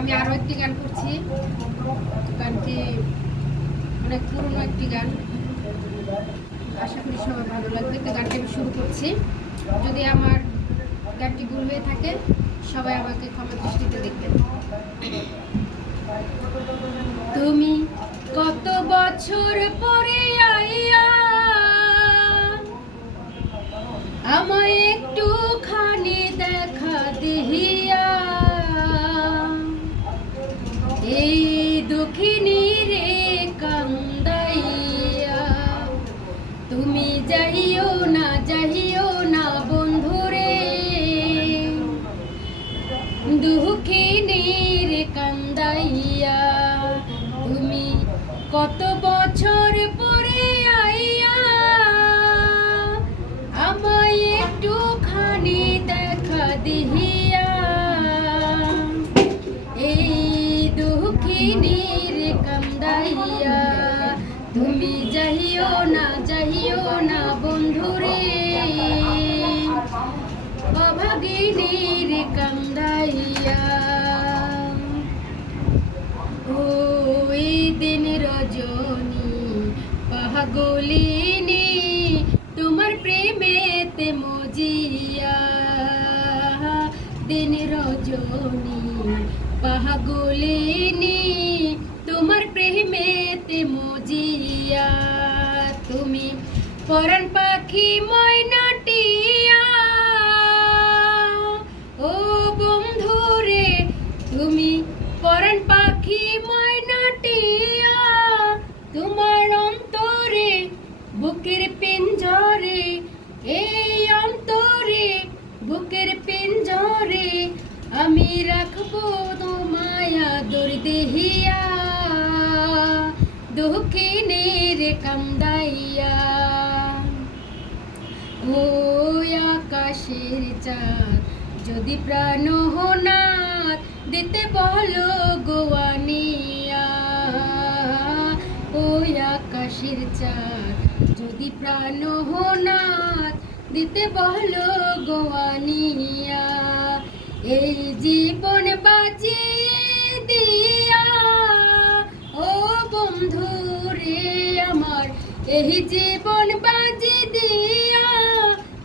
আমি আরও একটি গান করছি। গানটি অনেক পুরনো একটি গান। আশা করি সবার ভালো লাগবে। তো গানটি আমি শুরু করছি। যদি আমার গানটি ভুল হয়ে থাকে, সবাই আমাকে ক্ষমা দৃষ্টিতে দেখবেন। তুমি কত বছর পরে আইয়া আমায় একটু কত বছর পরে আইয়া আমায় একটু খানি দেখা দিহিয়া। এই দুঃখিনীর কান্দাইয়া, তুমি যাইও না যাইও না বন্ধুরে। অভাগিনীর কান্দাইয়া পাগলিনী তোমার প্রেমেতে মজিয়া। দিন রজনী পাগলিনী তোমার প্রেমেতে মজিয়া। তুমি পরাণ পাখি ময়নাটিয়া বুকের পিঞ্জরে, এই অন্তরে, বুকের পিঞ্জরে আমি রাখব তোমায় আদর দেহিয়া। দুঃখিনীর কান্দাইয়া। ও আকাশের চাঁদ, যদি প্রাণ হোনার দিতে বলো গোয়ানিয়া। ও আকাশের চাঁদ। যদি প্রাণ হোনার দিতে বলো গোয়ানিয়া। এই জীবন বাজিয়ে দিয়া। ও বন্ধু রে আমার, এই জীবন বাজি দিয়া।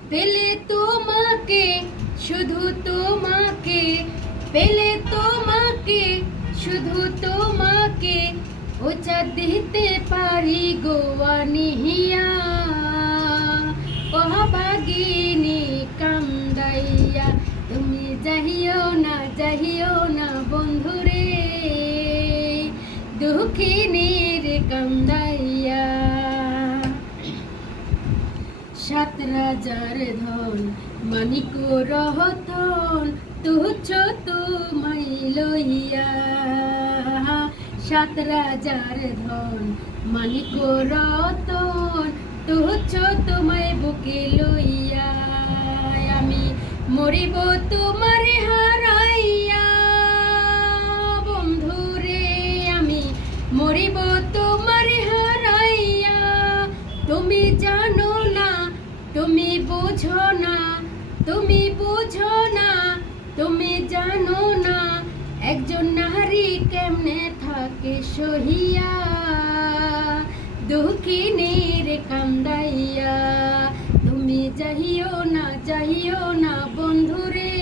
পেলে তোমাকে, শুধু তোমাকে। পেলে তোমাকে, শুধু তোমাকে। ওচা দিতে পারি গোয়ানিহিয়া অভাগিনী কান্দাইয়া তুমি যাহিও না যাহিও না বন্ধুরে। দুঃখিনীর কান্দাইয়া সাত রাজার ধন, মানিক রহতন, তুচ্ছ তুমাই লইয়া। সাত রাজার ধন মানিক রতন তুচ্ছ তোমায় বুকে লইয়া। আমি মরিব তোমার হারাইয়া। বন্ধুরে, আমি মরিব তোমার হারাইয়া। তুমি জানো না, তুমি বুঝো না, তুমি বুঝো না, তুমি জানো না, একজন নারী কেমনে থাকে সহিয়া দুঃখিনীর কান্দাইয়া, তুমি যাইও না যাইও না বন্ধুরে।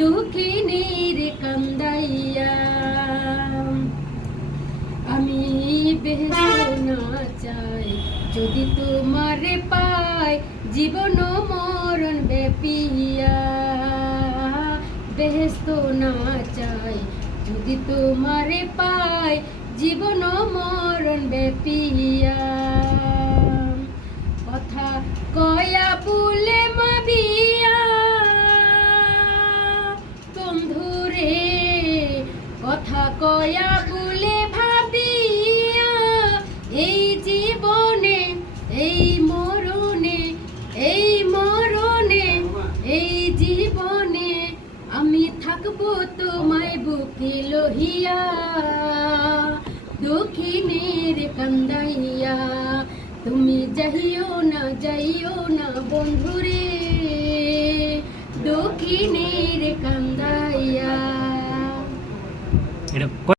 দুঃখিনীর কান্দাইয়া, আমি বেহেস্ত না চাই, যদি তোমারে পাই জীবন মরণ ব্যাপিয়া বেহেস্ত না চাই যদি তোমারে পাই জীবন মরণ ব্যাপিয়া। কথা কয়া বলে মাবিয়া। বন্ধুরে কথা কয়া বুকে লহিয়া দক্ষিণের কান্দাইয়া। তুমি যাইও না যাইও না বন্ধুরে দক্ষিণের কান্দাইয়া।